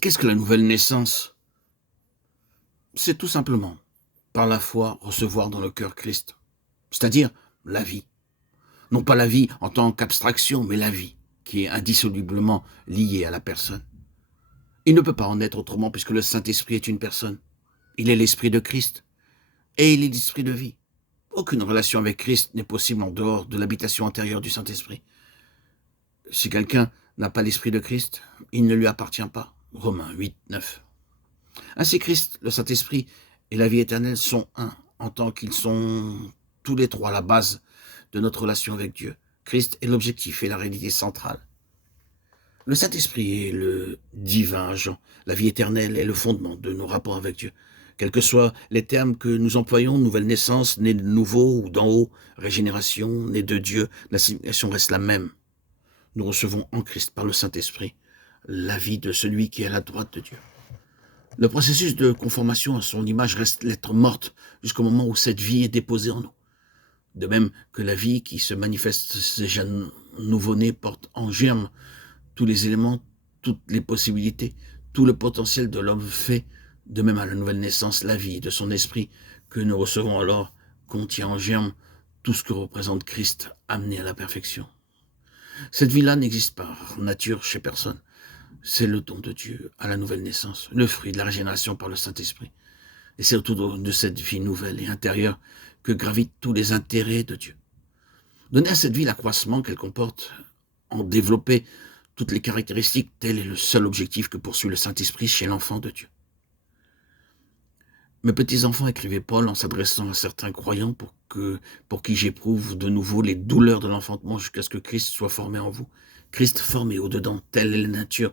Qu'est-ce que la nouvelle naissance? C'est tout simplement, par la foi, recevoir dans le cœur Christ, c'est-à-dire la vie. Non pas la vie en tant qu'abstraction, mais la vie, qui est indissolublement liée à la personne. Il ne peut pas en être autrement puisque le Saint-Esprit est une personne. Il est l'Esprit de Christ et il est l'Esprit de vie. Aucune relation avec Christ n'est possible en dehors de l'habitation intérieure du Saint-Esprit. Si quelqu'un n'a pas l'Esprit de Christ, il ne lui appartient pas. Romains 8, 9. Ainsi Christ, le Saint-Esprit et la vie éternelle sont un, en tant qu'ils sont tous les trois la base de notre relation avec Dieu. Christ est l'objectif et la réalité centrale. Le Saint-Esprit est le divin agent. La vie éternelle est le fondement de nos rapports avec Dieu. Quels que soient les termes que nous employons, nouvelle naissance, né de nouveau ou d'en haut, régénération, né de Dieu, la signification reste la même. Nous recevons en Christ, par le Saint-Esprit, la vie de celui qui est à la droite de Dieu. Le processus de conformation à son image reste lettre morte jusqu'au moment où cette vie est déposée en nous. De même que la vie qui se manifeste chez jeunes nouveau-nés porte en germe tous les éléments, toutes les possibilités, tout le potentiel de l'homme fait, de même à la nouvelle naissance, la vie de son esprit que nous recevons alors contient en germe tout ce que représente Christ amené à la perfection. Cette vie-là n'existe par nature chez personne. C'est le don de Dieu à la nouvelle naissance, le fruit de la régénération par le Saint-Esprit. Et c'est autour de cette vie nouvelle et intérieure que gravitent tous les intérêts de Dieu. Donner à cette vie l'accroissement qu'elle comporte, en développer toutes les caractéristiques, tel est le seul objectif que poursuit le Saint-Esprit chez l'enfant de Dieu. Mes petits-enfants, écrivait Paul en s'adressant à certains croyants pour qui j'éprouve de nouveau les douleurs de l'enfantement jusqu'à ce que Christ soit formé en vous. Christ formé au-dedans, telle est la nature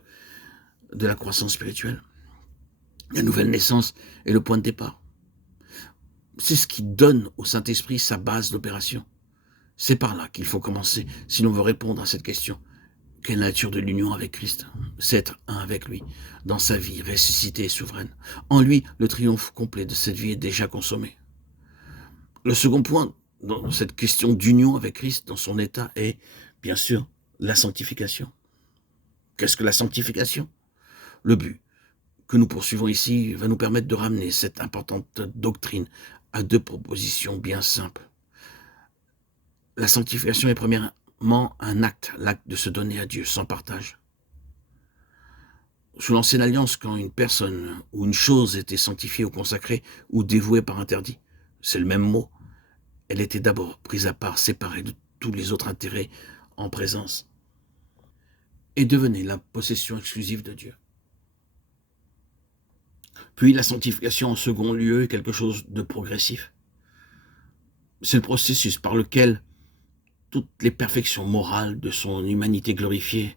de la croissance spirituelle. La nouvelle naissance est le point de départ. C'est ce qui donne au Saint-Esprit sa base d'opération. C'est par là qu'il faut commencer si l'on veut répondre à cette question. Quelle nature de l'union avec Christ? C'est être un avec lui, dans sa vie ressuscitée et souveraine. En lui, le triomphe complet de cette vie est déjà consommé. Le second point dans cette question d'union avec Christ, dans son état, est, bien sûr, la sanctification. Qu'est-ce que la sanctification? Le but que nous poursuivons ici va nous permettre de ramener cette importante doctrine à deux propositions bien simples. La sanctification est premièrement un acte, l'acte de se donner à Dieu sans partage. Sous l'ancienne alliance, quand une personne ou une chose était sanctifiée ou consacrée ou dévouée par interdit, c'est le même mot, elle était d'abord prise à part, séparée de tous les autres intérêts en présence, et devenait la possession exclusive de Dieu. Puis la sanctification en second lieu est quelque chose de progressif. C'est le processus par lequel toutes les perfections morales de son humanité glorifiée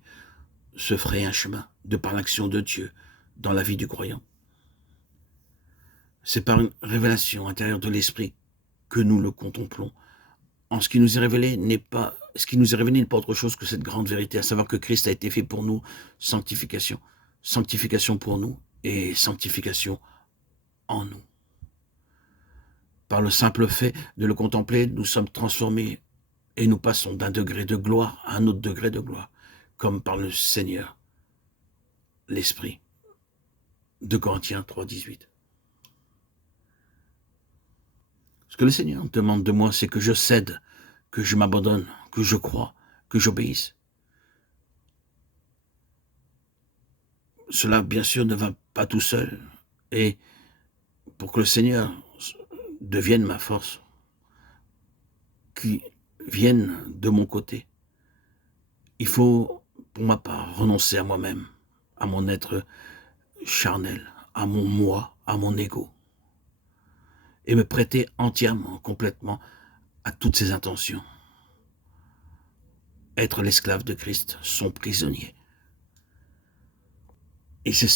se feraient un chemin, de par l'action de Dieu dans la vie du croyant. C'est par une révélation intérieure de l'esprit que nous le contemplons. Ce qui nous est révélé n'est pas autre chose que cette grande vérité, à savoir que Christ a été fait pour nous, sanctification. Sanctification pour nous et sanctification en nous. Par le simple fait de le contempler, nous sommes transformés et nous passons d'un degré de gloire à un autre degré de gloire, comme par le Seigneur, l'Esprit. 2 Corinthiens 3, 18. Ce que le Seigneur demande de moi, c'est que je cède, que je m'abandonne, que je croie, que j'obéisse. Cela, bien sûr, ne va pas tout seul. Et pour que le Seigneur devienne ma force, qu'il vienne de mon côté, il faut, pour ma part, renoncer à moi-même, à mon être charnel, à mon moi, à mon ego, et me prêter entièrement, complètement à toutes ses intentions. Être l'esclave de Christ, son prisonnier. Et c'est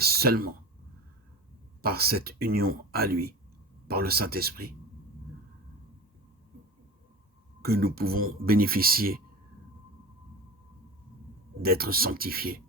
seulement par cette union à lui, par le Saint-Esprit, que nous pouvons bénéficier d'être sanctifiés